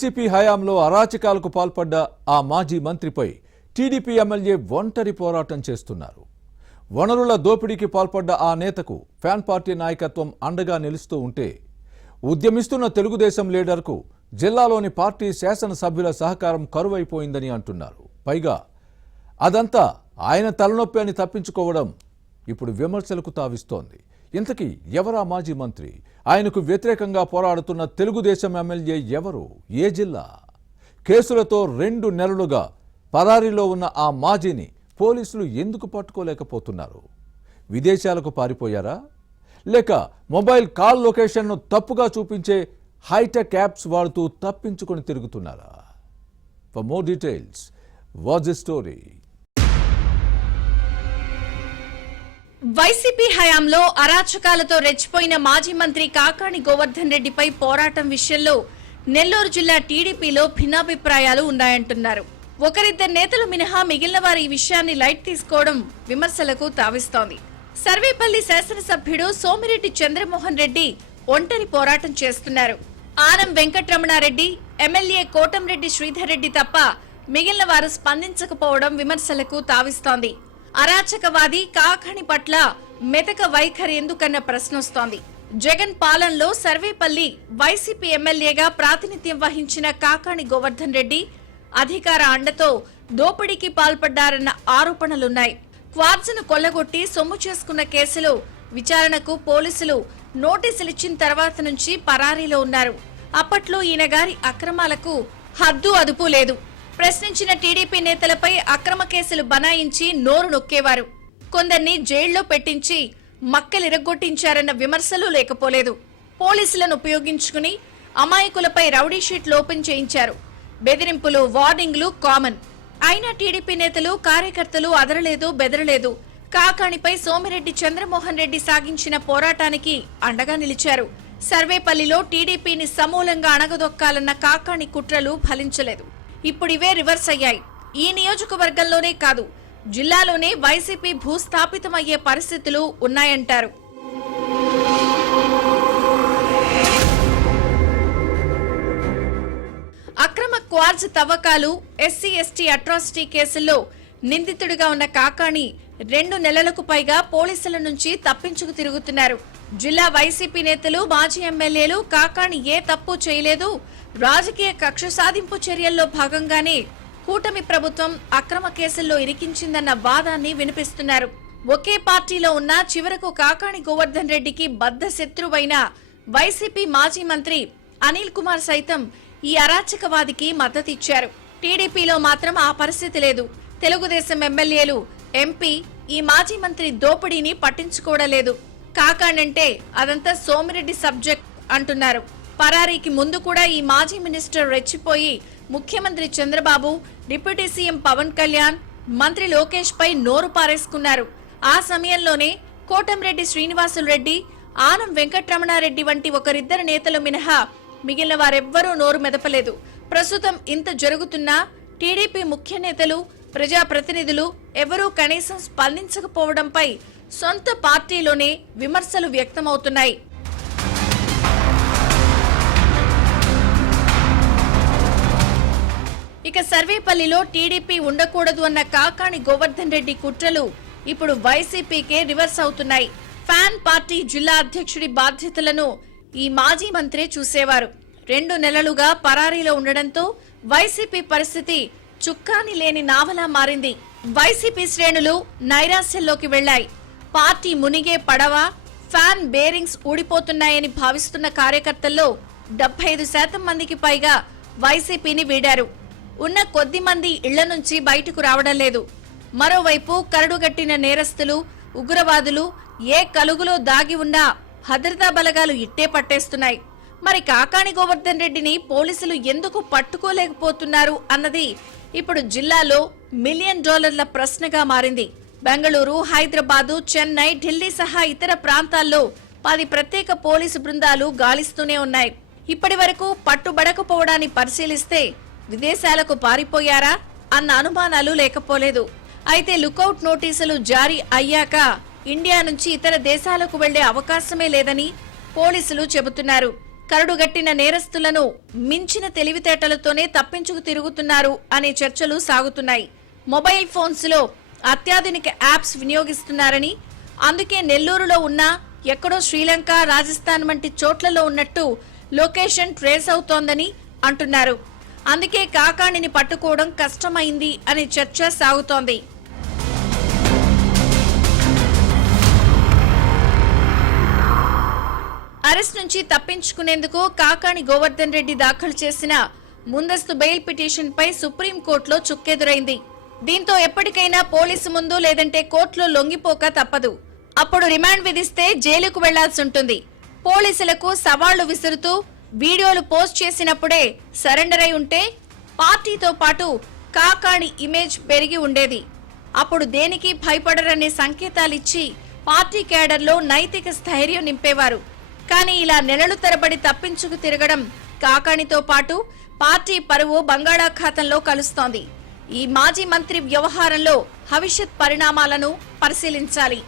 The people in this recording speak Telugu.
వైసీపీ హయాంలో అరాచకాలకు పాల్పడ్డ ఆ మాజీ మంత్రిపై టీడీపీ ఎమ్మెల్యే ఒంటరి పోరాటం చేస్తున్నారు. వనరుల దోపిడీకి పాల్పడ్డ ఆ నేతకు ఫ్యాన్ పార్టీ నాయకత్వం అండగా నిలుస్తూ ఉంటే, ఉద్యమిస్తున్న తెలుగుదేశం లీడర్కు జిల్లాలోని పార్టీ శాసనసభ్యుల సహకారం కరువైపోయిందని అంటున్నారు. పైగా అదంతా ఆయన తలనొప్పి అని తప్పించుకోవడం ఇప్పుడు విమర్శలకు తావిస్తోంది. ఇంతకీ ఎవరా మాజీ మంత్రి? ఆయనకు వ్యతిరేకంగా పోరాడుతున్న తెలుగుదేశం ఎమ్మెల్యే ఎవరు? ఏ జిల్లా? కేసులతో 2 నెలలుగా పరారీలో ఉన్న ఆ మాజీని పోలీసులు ఎందుకు పట్టుకోలేకపోతున్నారు? విదేశాలకు పారిపోయారా? లేక మొబైల్ కాల్ లొకేషన్ను తప్పుగా చూపించే హైటెక్ యాప్స్ వాడుతూ తప్పించుకొని తిరుగుతున్నారా? For more details, watch the story. YCP హయాంలో అరాచకాలతో రెచ్చిపోయిన మాజీ మంత్రి కాకాణి గోవర్ధన్ రెడ్డిపై పోరాటం విషయంలో నెల్లూరు జిల్లా టీడీపీలో భిన్నాభిప్రాయాలు ఉన్నాయంటున్నారు. ఒకరిద్దరు నేతలు మినహా మిగిలిన వారు ఈ విషయాన్ని లైట్ తీసుకోవడం విమర్శలకు తావిస్తోంది. సర్వేపల్లి శాసనసభ్యుడు సోమిరెడ్డి చంద్రమోహన్ రెడ్డి ఒంటరి పోరాటం చేస్తున్నారు. ఆనం వెంకటరమణారెడ్డి, ఎమ్మెల్యే కోటంరెడ్డి శ్రీధర్ రెడ్డి తప్ప మిగిలిన వారు స్పందించకపోవడం విమర్శలకు తావిస్తోంది. అరాచకవాది కాకాణి పట్ల మెతక వైఖరి ఎందుకన్న ప్రశ్నొస్తోంది. జగన్ పాలనలో సర్వేపల్లి వైసీపీ ఎమ్మెల్యేగా ప్రాతినిధ్యం వహించిన కాకాణి గోవర్ధన్ రెడ్డి అధికార అండతో దోపిడీకి పాల్పడ్డారన్న ఆరోపణలున్నాయి. క్వార్జ్ను కొల్లగొట్టి సొమ్ము చేసుకున్న కేసులో విచారణకు పోలీసులు నోటీసులిచ్చిన తర్వాత నుంచి పరారీలో ఉన్నారు. అప్పట్లో ఈయన గారి అక్రమాలకు హద్దు అదుపు లేదు. ప్రశ్నించిన టీడీపీ నేతలపై అక్రమ కేసులు బనాయించి నోరు నొక్కేవారు. కొందరిని జైల్లో పెట్టించి మక్కలిరగొట్టించారన్న విమర్శలు లేకపోలేదు. పోలీసులను ఉపయోగించుకుని అమాయకులపై రౌడీ షీట్లు ఓపెన్ చేయించారు. బెదిరింపులు, వార్నింగ్లు కామన్. అయినా టీడీపీ నేతలు, కార్యకర్తలు అదరలేదు, బెదరలేదు. కాకాణిపై సోమిరెడ్డి చంద్రమోహన్ రెడ్డి సాగించిన పోరాటానికి అండగా నిలిచారు. సర్వేపల్లిలో టీడీపీని సమూలంగా అణగదొక్కాలన్న కాకాణి కుట్రలు ఫలించలేదు. ఇప్పుడివే రివర్స్ అయ్యాయి. ఈ నియోజకవర్గంలోనే కాదు, జిల్లాలోనే వైసీపీ భూస్థాపితమయ్యే పరిస్థితులు ఉన్నాయంటారు. అక్రమ క్వార్జ్ తవ్వకాలు, ఎస్సీ ఎస్టీ అట్రాసిటీ కేసుల్లో నిందితుడిగా ఉన్న కాకాణి 2 నెలలకు పైగా పోలీసుల నుంచి తప్పించుకు తిరుగుతున్నారు. జిల్లా వైసీపీ నేతలు, మాజీ ఎమ్మెల్యేలు కాకాణి ఏ తప్పు చేయలేదు, రాజకీయ కక్ష సాధింపు చర్యల్లో భాగంగానే కూటమి ప్రభుత్వం అక్రమ కేసుల్లో ఇరికించిందన్న వాదాన్ని వినిపిస్తున్నారు. ఒకే పార్టీలో ఉన్న చివరకు కాకాణి గోవర్ధన్ రెడ్డికి బద్ధ శత్రువైన వైసీపీ మాజీ మంత్రి అనిల్ కుమార్ సైతం ఈ అరాచకవాదికి మద్దతిచ్చారు. టీడీపీలో మాత్రం ఆ పరిస్థితి లేదు. తెలుగుదేశం ఎమ్మెల్యేలు, ఎంపీ ఈ మాజీ మంత్రి దోపిడీని పట్టించుకోవడలేదు. కాకాణంటే అదంతా సోమిరెడ్డి సబ్జెక్ట్ అంటున్నారు. పరారీకి ముందు కూడా ఈ మాజీ మినిస్టర్ రెచ్చిపోయి ముఖ్యమంత్రి చంద్రబాబు, డిప్యూటీ సీఎం పవన్ కళ్యాణ్, మంత్రి లోకేష్ పై నోరు పారేసుకున్నారు. ఆ సమయంలోనే కోటంరెడ్డి శ్రీనివాసులు రెడ్డి, ఆనం వెంకటరమణారెడ్డి వంటి ఒకరిద్దరు నేతలు మినహా మిగిలిన వారెవ్వరూ నోరు మెదపలేదు. ప్రస్తుతం ఇంత జరుగుతున్నా టీడీపీ ముఖ్య నేతలు, ప్రజాప్రతినిధులు ఎవరూ కనీసం స్పందించకపోవడంపై సొంత పార్టీలోనే విమర్శలు వ్యక్తమవుతున్నాయి. ఇక సర్వేపల్లిలో టీడీపీ ఉండకూడదు అన్న కాకాణి గోవర్ధన్ రెడ్డి కుట్రలు ఇప్పుడు వైసీపీకే రివర్స్ అవుతున్నాయి. ఫ్యాన్ పార్టీ జిల్లా అధ్యక్షుడి బాధ్యతలను ఈ మాజీ మంత్రే చూసేవారు. 2 నెలలుగా పరారీలో ఉండడంతో వైసీపీ పరిస్థితి చుక్కాని లేని నావలా మారింది. వైసీపీ శ్రేణులు నైరాశ్యంలోకి వెళ్లాయి. పార్టీ మునిగే పడవ, ఫ్యాన్ బేరింగ్స్ ఊడిపోతున్నాయని భావిస్తున్న కార్యకర్తల్లో 75% మందికి పైగా వైసీపీని వీడారు. ఉన్న కొద్ది మంది ఇళ్ల నుంచి బయటకు రావడం లేదు. మరోవైపు కరడుగట్టిన నేరస్తులు, ఉగ్రవాదులు ఏ కలుగులో దాగి ఉన్నా భద్రతా బలగాలు ఇట్టే పట్టేస్తున్నాయి. మరి కాకాణి గోవర్ధన్ రెడ్డిని పోలీసులు ఎందుకు పట్టుకోలేకపోతున్నారు అన్నది ఇప్పుడు జిల్లాలో $1 మిలియన్ ప్రశ్నగా మారింది. బెంగళూరు, హైదరాబాదు, చెన్నై, ఢిల్లీ సహా ఇతర ప్రాంతాల్లో 10 ప్రత్యేక పోలీసు బృందాలు గాలిస్తూనే ఉన్నాయి. ఇప్పటి వరకు పట్టుబడకపోవడాన్ని పరిశీలిస్తే విదేశాలకు పారిపోయారా అన్న అనుమానాలు లేకపోలేదు. అయితే లుకౌట్ నోటీసులు జారీ అయ్యాక ఇండియా నుంచి ఇతర దేశాలకు వెళ్లే అవకాశమే లేదని పోలీసులు చెబుతున్నారు. కరడుగట్టిన నేరస్తులను మించిన తెలివితేటలతోనే తప్పించుకు తిరుగుతున్నారు అనే చర్చలు సాగుతున్నాయి. మొబైల్ ఫోన్స్ లో అత్యాధునిక యాప్స్ వినియోగిస్తున్నారని, అందుకే నెల్లూరులో ఉన్న ఎక్కడో శ్రీలంక, రాజస్థాన్ వంటి చోట్లలో ఉన్నట్టు లొకేషన్ ట్రేస్ అవుతోందని అంటున్నారు. అందుకే కాకాణిని పట్టుకోవడం కష్టమైంది అనే చర్చ సాగుతోంది. అరెస్ట్ నుంచి తప్పించుకునేందుకు కాకాణి గోవర్ధన్ రెడ్డి దాఖలు చేసిన ముందస్తు బెయిల్ పిటిషన్ పై సుప్రీంకోర్టులో చుక్కెదురైంది. దీంతో ఎప్పటికైనా పోలీసు ముందు లేదంటే కోర్టులో లొంగిపోక తప్పదు. అప్పుడు రిమాండ్ విధిస్తే జైలుకు వెళ్లాల్సి ఉంటుంది. పోలీసులకు సవాళ్లు విసురుతూ వీడియోలు పోస్ట్ చేసినప్పుడే సరెండర్ అయి ఉంటే పార్టీతో పాటు కాకాణి ఇమేజ్ పెరిగి ఉండేది. అప్పుడు దేనికి భయపడరనే సంకేతాలిచ్చి పార్టీ క్యాడర్లో నైతిక స్థైర్యం నింపేవారు. కానీ ఇలా నెలలు తరబడి తప్పించుకు తిరగడం కాకాణితో పాటు పార్టీ పరువు బంగాళాఖాతంలో కలుస్తోంది. ఈ మాజీ మంత్రి వ్యవహారంలో భవిష్యత్ పరిణామాలను పరిశీలించాలి.